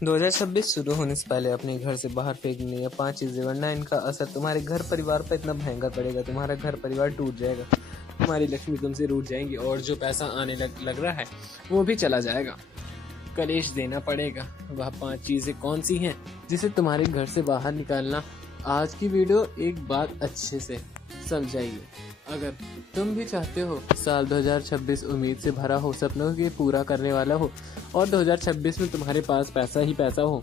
2026 शुरू होने से पहले अपने घर से बाहर फेंकने या 5 चीजें, वरना इनका असर तुम्हारे घर परिवार पर इतना भयंकर पड़ेगा, तुम्हारा घर परिवार टूट जाएगा, तुम्हारी लक्ष्मी तुमसे रूठ जाएंगी और जो पैसा आने लग रहा है वो भी चला जाएगा। कलेश देना पड़ेगा। वह 5 चीजें कौन सी हैं जिसे तुम्हारे घर से बाहर निकालना? आज की वीडियो एक बात अच्छे से समझाइए। अगर तुम भी चाहते हो साल 2026 उम्मीद से भरा हो, सपनों के पूरा करने वाला हो और 2026 में तुम्हारे पास पैसा ही पैसा हो,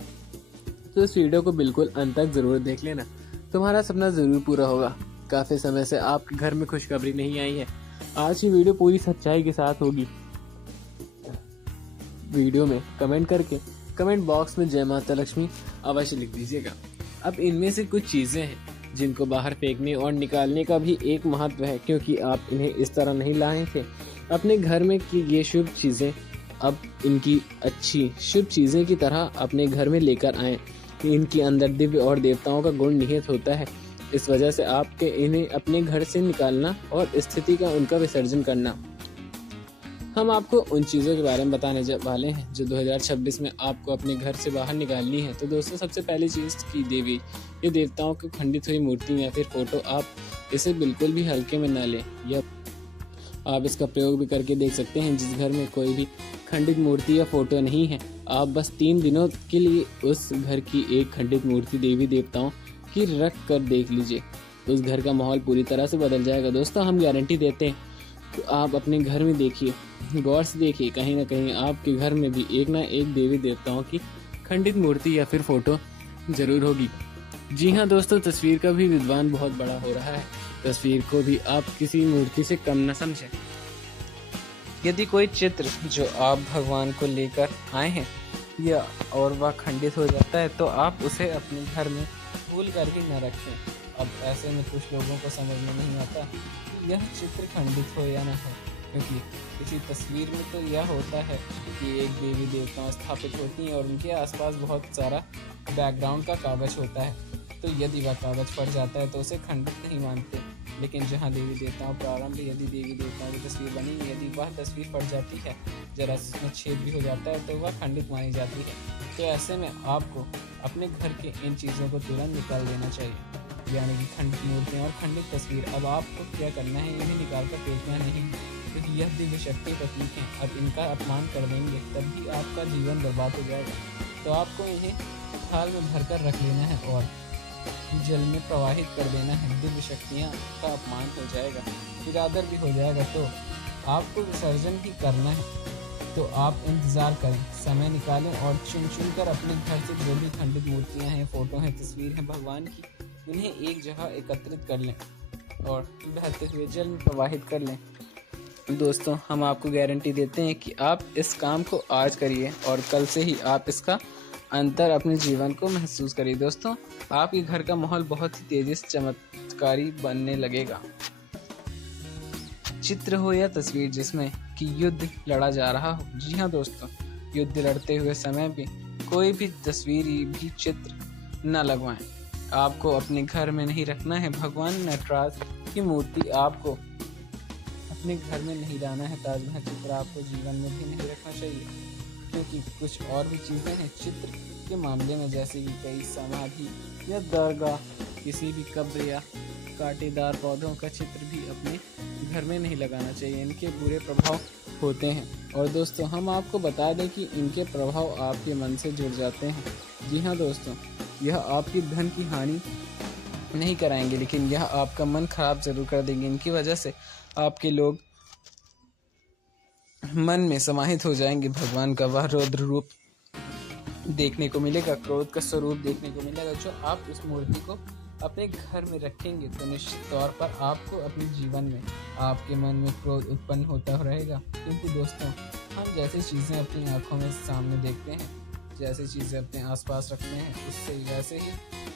तो इस वीडियो को बिल्कुल अंत तक जरूर देख लेना। तुम्हारा सपना जरूर पूरा होगा। काफी समय से आपके घर में खुशखबरी नहीं आई है। आज की वीडियो पूरी सच्चाई के साथ होगी। वीडियो में कमेंट करके कमेंट बॉक्स में जय माता लक्ष्मी अवश्य लिख दीजिएगा। अब इनमें से कुछ चीजें हैं जिनको बाहर फेंकने और निकालने का भी एक महत्व है, क्योंकि आप इन्हें इस तरह नहीं लाए थे अपने घर में कि ये शुभ चीजें अब इनकी अच्छी शुभ चीजें की तरह अपने घर में लेकर आए। इनके अंदर दिव्य और देवताओं का गुण निहित होता है। इस वजह से आपके इन्हें अपने घर से निकालना और स्थिति का उनका विसर्जन करना। हम आपको उन चीज़ों के बारे में बताने वाले हैं जो 2026 में आपको अपने घर से बाहर निकालनी है। तो दोस्तों, सबसे पहली चीज़ की देवी, ये देवताओं की खंडित हुई मूर्ति या फिर फोटो, आप इसे बिल्कुल भी हल्के में न लें। या आप इसका प्रयोग भी करके देख सकते हैं। जिस घर में कोई भी खंडित मूर्ति या फोटो नहीं है, आप बस 3 दिनों के लिए उस घर की एक खंडित मूर्ति देवी देवताओं की रख कर देख लीजिए। उस घर का माहौल पूरी तरह से बदल जाएगा। दोस्तों, हम गारंटी देते हैं। तो आप अपने घर में देखिए, गौर से देखिए, कहीं ना कहीं आपके घर में भी एक ना एक देवी देवताओं की खंडित मूर्ति या फिर फोटो जरूर होगी। जी हाँ दोस्तों, तस्वीर का भी विद्वान बहुत बड़ा हो रहा है। तस्वीर को भी आप किसी मूर्ति से कम न समझें। यदि कोई चित्र जो आप भगवान को लेकर आए हैं या और वह खंडित हो जाता है, तो आप उसे अपने घर में भूल कर भी न रखें। अब ऐसे में कुछ लोगों को समझ में नहीं आता यह चित्र खंडित हो या न हो, क्योंकि किसी तस्वीर में तो यह होता है कि एक देवी देवता स्थापित होती हैं और उनके आसपास बहुत सारा बैकग्राउंड का कागज होता है। तो यदि वह कागज फट जाता है तो उसे खंडित नहीं मानते। लेकिन जहाँ देवी देवताओं प्रारंभ यदि देवी देवताओं की तस्वीर बनी, यदि वह तस्वीर फट जाती है, जरा इसमें छेद भी हो जाता है, तो वह खंडित मानी जाती है। तो ऐसे में आपको अपने घर के इन चीज़ों को तुरंत निकाल देना चाहिए, यानी कि खंडित मूर्तियाँ और खंडित तस्वीर। अब आपको क्या करना है, इन्हें निकाल कर फेंकना नहीं, क्योंकि यह दिव्य शक्ति प्रतीक हैं। अब इनका अपमान कर देंगे तभी आपका जीवन बर्बाद हो जाएगा। तो आपको इन्हें थाल में भरकर रख लेना है और जल में प्रवाहित कर देना है। दिव्य शक्तियाँ का अपमान हो जाएगा, निरादर भी हो जाएगा। तो आपको विसर्जन ही करना है। तो आप इंतज़ार करें, समय निकालें और चुन कर अपने घर से जो भी खंडित मूर्तियाँ हैं, फोटो हैं, तस्वीर हैं भगवान की, उन्हें एक जगह एकत्रित कर लें और बहते हुए जल में प्रवाहित कर लें। दोस्तों, हम आपको गारंटी देते हैं कि आप इस काम को आज करिए और कल से ही आप इसका अंतर अपने जीवन को महसूस करिए। दोस्तों, आपके घर का माहौल बहुत ही तेजी से चमत्कारी बनने लगेगा। चित्र हो या तस्वीर जिसमें कि युद्ध लड़ा जा रहा हो। जी हाँ दोस्तों, युद्ध लड़ते हुए समय भी कोई भी तस्वीर भी चित्र न लगवाएं। आपको अपने घर में नहीं रखना है। भगवान नटराज की मूर्ति आपको अपने घर में नहीं लाना है। ताजमहल चित्र आपको जीवन में भी नहीं रखना चाहिए, क्योंकि कुछ और भी चीज़ें हैं चित्र के मामले में, जैसे कि कई समाधि या दरगाह, किसी भी कब्र या कांटेदार पौधों का चित्र भी अपने घर में नहीं लगाना चाहिए। इनके बुरे प्रभाव होते हैं। और दोस्तों, हम आपको बता दें कि इनके प्रभाव आपके मन से जुड़ जाते हैं। जी हाँ दोस्तों, यह आपकी धन की हानि नहीं कराएंगे, लेकिन यह आपका मन खराब जरूर कर देंगे। इनकी वजह से आपके लोग मन में समाहित हो जाएंगे। भगवान का वह रौद्र रूप देखने को मिलेगा, क्रोध का स्वरूप देखने को मिलेगा। जो आप उस मूर्ति को अपने घर में रखेंगे तो निश्चित तौर पर आपको अपने जीवन में आपके मन में क्रोध उत्पन्न होता रहेगा। क्योंकि दोस्तों, हम जैसी चीज़ें अपनी आंखों में सामने देखते हैं, जैसी चीज़ें अपने आसपास रखते हैं, उससे वैसे ही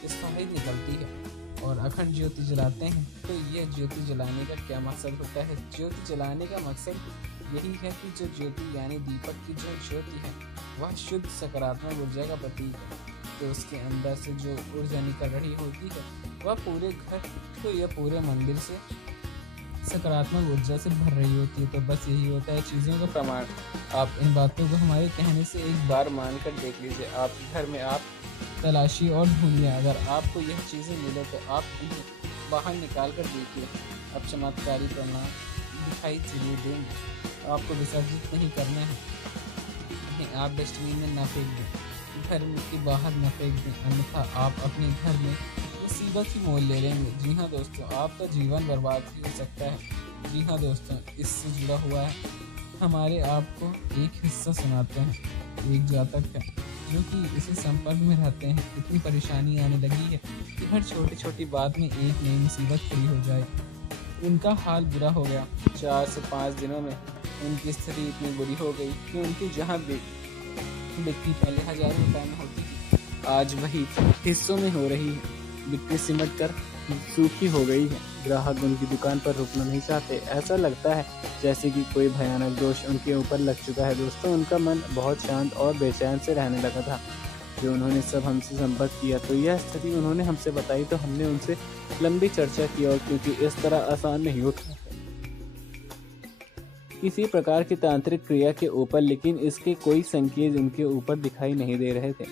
इसका ही निकलती है। और अखंड ज्योति जलाते हैं, तो ये ज्योति जलाने का क्या मकसद होता है? ज्योति जलाने का मकसद यही है कि जो ज्योति यानी दीपक की जो ज्योति है वह शुद्ध सकारात्मक ऊर्जा का प्रतीक है। तो उसके अंदर से जो ऊर्जा निकल रही होती है वह पूरे घर को या पूरे मंदिर से सकारात्मक ऊर्जा से भर रही होती है। तो बस यही होता है चीज़ों का प्रमाण। आप इन बातों को हमारे कहने से एक बार मान कर देख लीजिए। आप घर में आप तलाशी और ढूंढिए, अगर आपको यह चीज़ें मिले तो आप इन्हें बाहर निकाल कर देखिए। अब चमत्कारी परिणाम दिखाई जरूर देंगे। आपको विसर्जित नहीं करना है, इन्हें आप डस्टबिन में न फेंक दें, घर के बाहर न फेंक दें, अन्यथा आप अपने घर में मुसीबत ही मोल ले लेंगे। जी हाँ दोस्तों, आपका जीवन बर्बाद भी हो सकता है। जी हाँ दोस्तों, इससे जुड़ा हुआ है हमारे आपको एक हिस्सा सुनाते हैं। एक जातक है जो कि इसी संपर्क में रहते हैं। इतनी परेशानी आने लगी है कि हर छोटी छोटी बात में एक नई मुसीबत खड़ी हो जाए। उनका हाल बुरा हो गया। 4 से 5 दिनों में उनकी स्थिति इतनी बुरी हो गई कि उनकी जहाँ बिक्री पहले 1000 रुपये में होती थी, आज वही हिस्सों में हो रही है। बिक्री सिमट कर सूखी हो गई है। ग्राहक उनकी दुकान पर रुकना नहीं चाहते। ऐसा लगता है जैसे कि कोई भयानक दोष उनके ऊपर लग चुका है। दोस्तों, उनका मन बहुत शांत और बेचैन से रहने लगा था। जो उन्होंने सब हमसे संपर्क किया तो यह स्थिति उन्होंने हमसे बताई, तो हमने उनसे लंबी चर्चा की, और क्योंकि इस तरह आसान नहीं होता किसी प्रकार की तांत्रिक क्रिया के ऊपर, लेकिन इसके कोई संकेत उनके ऊपर दिखाई नहीं दे रहे थे।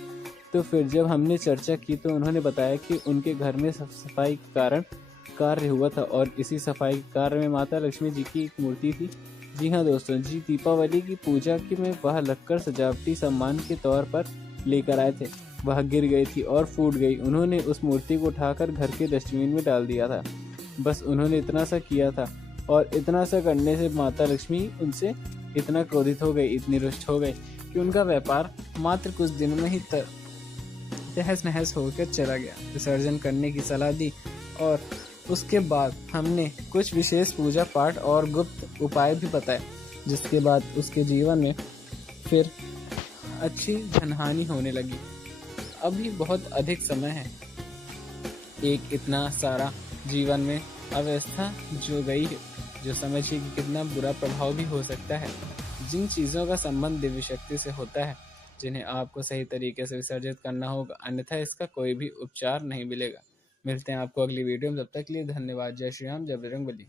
तो फिर जब हमने चर्चा की तो उन्होंने बताया कि उनके घर में सफाई के कारण कार्य हुआ था, और इसी सफाई कार्य में माता लक्ष्मी जी की एक मूर्ति थी। जी हाँ दोस्तों, जी दीपावली की पूजा की में वह रखकर सजावटी सम्मान के तौर पर लेकर आए थे। वह गिर गई थी और फूट गई। उन्होंने उस मूर्ति को उठाकर घर के डस्टबिन में डाल दिया था। बस उन्होंने इतना सा किया था, और इतना सा करने से माता लक्ष्मी उनसे इतना क्रोधित हो गई, इतनी रुष्ट हो गई कि उनका व्यापार मात्र कुछ दिनों में ही तहस नहस होकर चला गया। विसर्जन करने की सलाह दी, और उसके बाद हमने कुछ विशेष पूजा पाठ और गुप्त उपाय भी बताए, जिसके बाद उसके जीवन में फिर अच्छी धनहानि होने लगी। अभी बहुत अधिक समय है। एक इतना सारा जीवन में अव्यवस्था जो गई है, जो समझिए कि कितना बुरा प्रभाव भी हो सकता है। जिन चीज़ों का संबंध दिव्य शक्ति से होता है, जिन्हें आपको सही तरीके से विसर्जित करना होगा, अन्यथा इसका कोई भी उपचार नहीं मिलेगा। मिलते हैं आपको अगली वीडियो में, तब तक के लिए धन्यवाद। जय श्री राम, जय बजरंग बली।